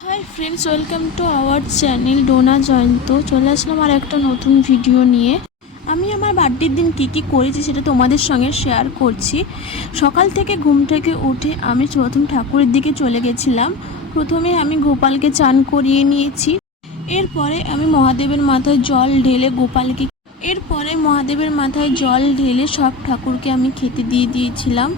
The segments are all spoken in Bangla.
Hi friends, welcome to our channel Dona Jayanta. চলে আসলাম আর একটা নতুন ভিডিও নিয়ে। আমি আমার বার্থডের দিন কী করেছি সেটা তোমাদের সঙ্গে শেয়ার করছি। সকাল থেকে ঘুম থেকে উঠে আমি প্রথম ঠাকুরের দিকে চলে গেছিলাম। প্রথমে আমি গোপালকে চান করিয়ে নিয়েছি। এরপরে আমি মহাদেবের মাথায় জল ঢেলে সব ঠাকুরকে আমি খেতে দিয়ে দিয়েছিলাম।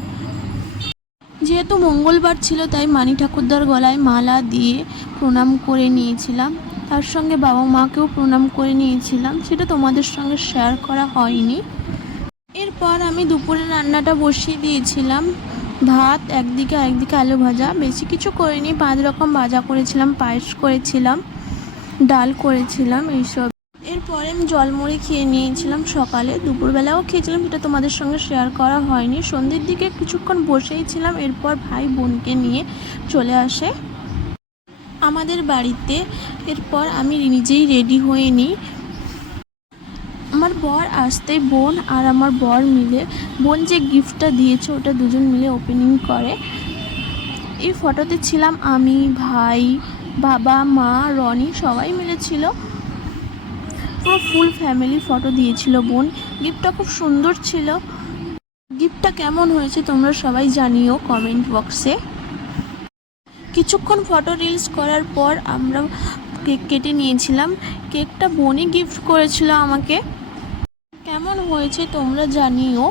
যেহেতু মঙ্গলবার ছিল তাই মানি ঠাকুরদার গলায় মালা দিয়ে প্রণাম করে নিয়েছিলাম। তার সঙ্গে বাবা মাকেও প্রণাম করে নিয়েছিলাম, সেটা তোমাদের সঙ্গে শেয়ার করা হয়নি। এরপর আমি দুপুরে রান্নাটা বসিয়ে দিয়েছিলাম। ভাত একদিকে, আরেকদিকে আলু ভাজা। বেশি কিছু করিনি, 5 রকম ভাজা করেছিলাম, পায়েস করেছিলাম, ডাল করেছিলাম, এইসব। এরপরে আমি জলমুড়ি খেয়ে নিয়েছিলাম সকালে। দুপুরবেলাও খেয়েছিলাম, সেটা তোমাদের সঙ্গে শেয়ার করা হয়নি। সন্ধ্যের দিকে কিছুক্ষণ বসেই ছিলাম। এরপর ভাই বোনকে নিয়ে চলে আসে আমাদের বাড়িতে। এরপর আমি নিজেই রেডি হয়ে নিই। আমার বর আসতেই বোন আর আমার বর মিলে, বোন যে গিফটটা দিয়েছে ওটা দুজন মিলে ওপেনিং করে। এই ফটোতে ছিলাম আমি, ভাই, বাবা, মা, রনি, সবাই মিলে ছিল। পুরো ফুল ফ্যামিলি ফটো দিয়েছিল বোন। গিফটটা খুব সুন্দর ছিল। গিফটটা কেমন হয়েছে তোমরা সবাই জানিও কমেন্ট বক্সে। কিছুক্ষণ ফটো রিলস করার পর আমরা কেক কেটে নিয়েছিলাম। কেকটা বোনই গিফট করেছিল আমাকে। কেমন হয়েছে তোমরা জানিও।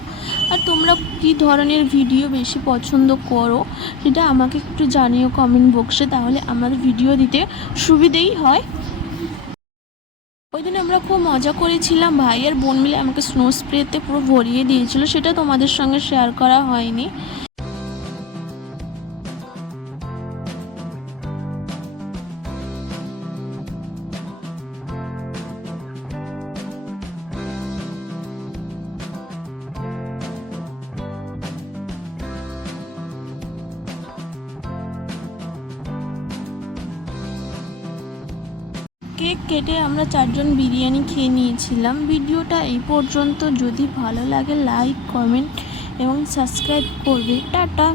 আর তোমরা কী ধরনের ভিডিও বেশি পছন্দ করো সেটা আমাকে একটু জানিও কমেন্ট বক্সে, তাহলে আমার ভিডিও দিতে সুবিধেই হয়। ওই দিন আমরা খুব মজা করেছিলাম। ভাই আর বোন মিলে আমাকে স্নো স্প্রেতে পুরো ভরিয়ে দিয়েছিল, সেটা তোমাদের সঙ্গে শেয়ার করা হয়নি। কেক কেটে আমরা 4 জন বিরিয়ানি খেয়ে নিয়েছিলাম। ভিডিওটা এই পর্যন্ত। যদি ভালো লাগে লাইক, কমেন্ট এবং সাবস্ক্রাইব করবে। টাটা।